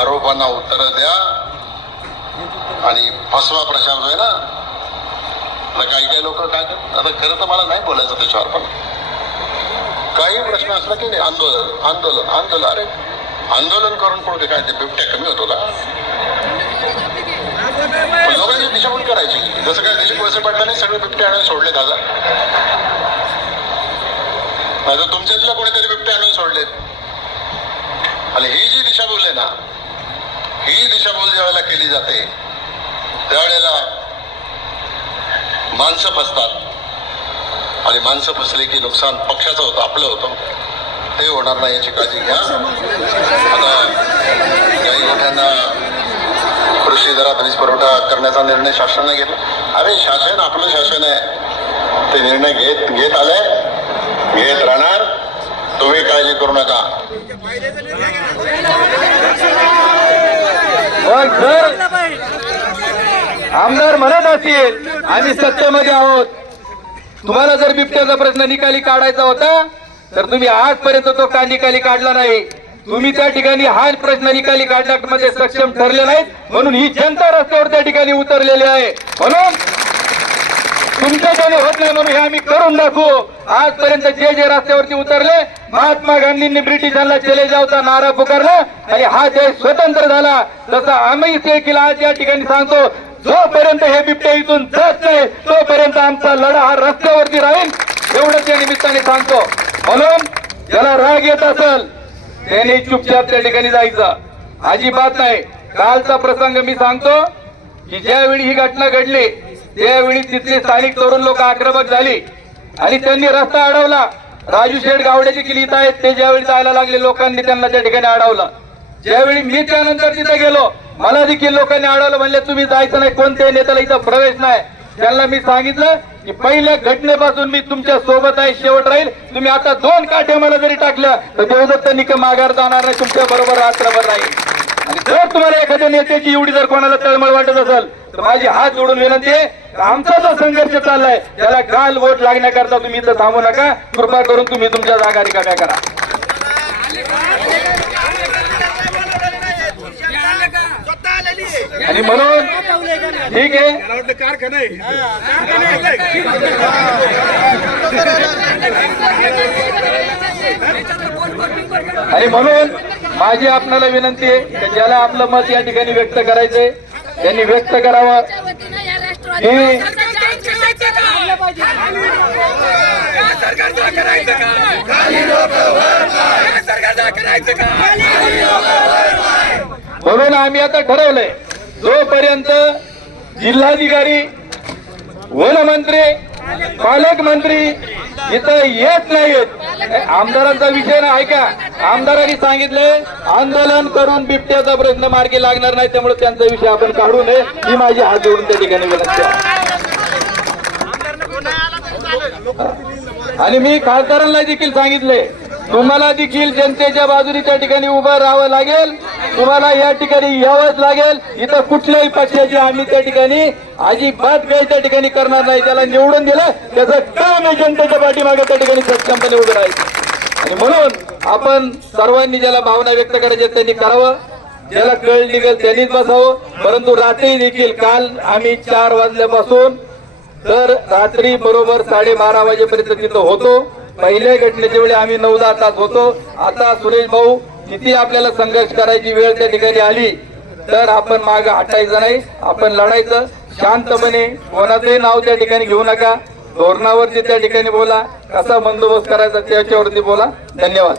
आरोपांना उत्तर द्या. आणि फसवा प्रशांत आहे ना. आता काही काही लोक काय करतात आता खरं तर मला नाही बोलायचं त्याच्यावर पण काही प्रश्न असला की नाही आंदोलन आंदोलन आंदोलन. अरे आंदोलन करून कोणते काय ते बिबट्या कमी होतो का पण लोकांची दिशाभूल करायची. जसं काय दिशा वळसे पाटलांनी सगळे बिबटे आणून सोडले दादा नाही तर तुमच्यातल्या कोणीतरी बिबटे आणून सोडलेत. आणि ही जी दिशाभूल आहे ना ही दिशाभूल ज्या वेळेला केली जाते त्यावेळेला माणसं फसतात. आणि माणसं फसले की नुकसान पक्षाचं होतं आपलं होतं. ते होणार नाही याची काळजी घ्या. आता काही मोठ्यांना कृषी दरात वीज पुरवठा करण्याचा निर्णय शासनाने घेतला. अरे शासन आपलं शासन आहे. ते निर्णय घेत घेत आले घेत राहणार. तुम्ही काळजी करू नका. पण जर आमदार म्हणत असतील आम्ही सत्तेमध्ये आहोत. तुम्हाला जर बिबट्याचा प्रश्न निकाली काढायचा होता तर तुम्ही आजपर्यंत तो का निकाली काढला नाही? तुम्ही त्या ठिकाणी हा प्रश्न निकाली काढण्यामध्ये सक्षम ठरले नाहीत म्हणून ही जनता रस्त्यावर त्या ठिकाणी उतरलेली आहे. म्हणून तुमच्याच्याने होत नाही म्हणून हे आम्ही करून दाखवू. आजपर्यंत जे जे रस्त्यावरती उतरले महात्मा गांधींनी ब्रिटिशांना चले जावचा नारा पुकारला आणि हा देश स्वतंत्र झाला. तसा आम्ही देखील आज या ठिकाणी सांगतो जोपर्यंत हे बिबटे इथून जात नाही तोपर्यंत आमचा लढा हा रस्त्यावरती राहील एवढंच या निमित्ताने सांगतो. म्हणून ज्याला राग येत असेल त्याने चुपचाप त्या ठिकाणी जायचं. अजिबात नाही. कालचा प्रसंग मी सांगतो की ज्यावेळी ही घटना घडली त्यावेळी तिथले स्थानिक तरुण लोक आक्रमक झाली. आणि त्यांनी रस्ता अडवला. राजू शेठ गावडे देखील इथं आहेत ते ज्यावेळी जायला लागले लोकांनी त्यांना त्या ठिकाणी अडवलं. ज्यावेळी मी त्यानंतर तिथे गेलो मला देखील लोकांनी अडवलं म्हणले तुम्ही जायचं नाही कोणत्याही नेत्याला इथं प्रवेश नाही. त्यांना मी सांगितलं की पहिल्या घटनेपासून मी तुमच्यासोबत आहे शेवट राहील. तुम्ही आता दोन काठे मला जरी टाकल्या तर देवदत्त निकम माघार जाणार नाही तुमच्या बरोबर रात्रभर राहील. आणि जर तुम्हाला एखाद्या नेत्याची एवढी जर कोणाला तळमळ वाटत असेल तर माझी हात जोडून विनंती आहे आमचा जो संघर्ष चाललाय त्याला काल वोट लागण्याकरता तुम्ही इथं थांबू नका. कृपा करून तुम्ही तुमच्या जागा रिकाम्या करा. आणि म्हणून ठीक आहे. आणि म्हणून माझी आपल्याला विनंती आहे ज्याला आपलं मत या ठिकाणी व्यक्त करायचंय त्यांनी व्यक्त करावं. हे म्हणून आम्ही आता ठरवलंय जोपर्यंत जिल्हाधिकारी वनमंत्री पालकमंत्री इथं येत नाहीत आमदारांचा विषय ना ऐका. आमदारांनी सांगितले आंदोलन करून बिबट्याचा प्रश्न मार्गी लागणार नाही त्यामुळे त्यांचा विषय आपण काढू नये. ही माझी हात जोडून त्या ठिकाणी विनंती आहे. आणि मी खासदारांना देखील सांगितले तुम्हाला देखील जनतेच्या बाजूने त्या ठिकाणी उभं राहावं लागेल तुम्हाला या ठिकाणी यावंच लागेल इथं कुठल्याही पक्षाची आम्ही त्या ठिकाणी अजिबात काही त्या ठिकाणी करणार नाही त्याला निवडून दिलं त्याचं काम आहे जनतेच्या पाठीमागे त्या ठिकाणी सक्षमपणे उभं राहायचं. आणि म्हणून आपण सर्वांनी ज्याला भावना व्यक्त करायची त्यांनी करावं. ज्याला कळ निघेल त्यांनीच बसावं. परंतु रात्री देखील काल आम्ही चार वाजल्यापासून तर रात्री बरोबर साडेबारा वाजेपर्यंत तिथं होतो. पहिल्या घटनेच्या वेळी आम्ही नऊ दहा तास होतो. आता सुरेश भाऊ किती आपल्याला संघर्ष करायची वेळ त्या ठिकाणी आली तर आपण माग हटायचं नाही. आपण लढायचं. शांतपणे कोणाचंही नाव त्या ठिकाणी घेऊ नका. धोरणावरती त्या ठिकाणी बोला कसा बंदोबस्त करायचा त्याच्यावरती बोला. धन्यवाद.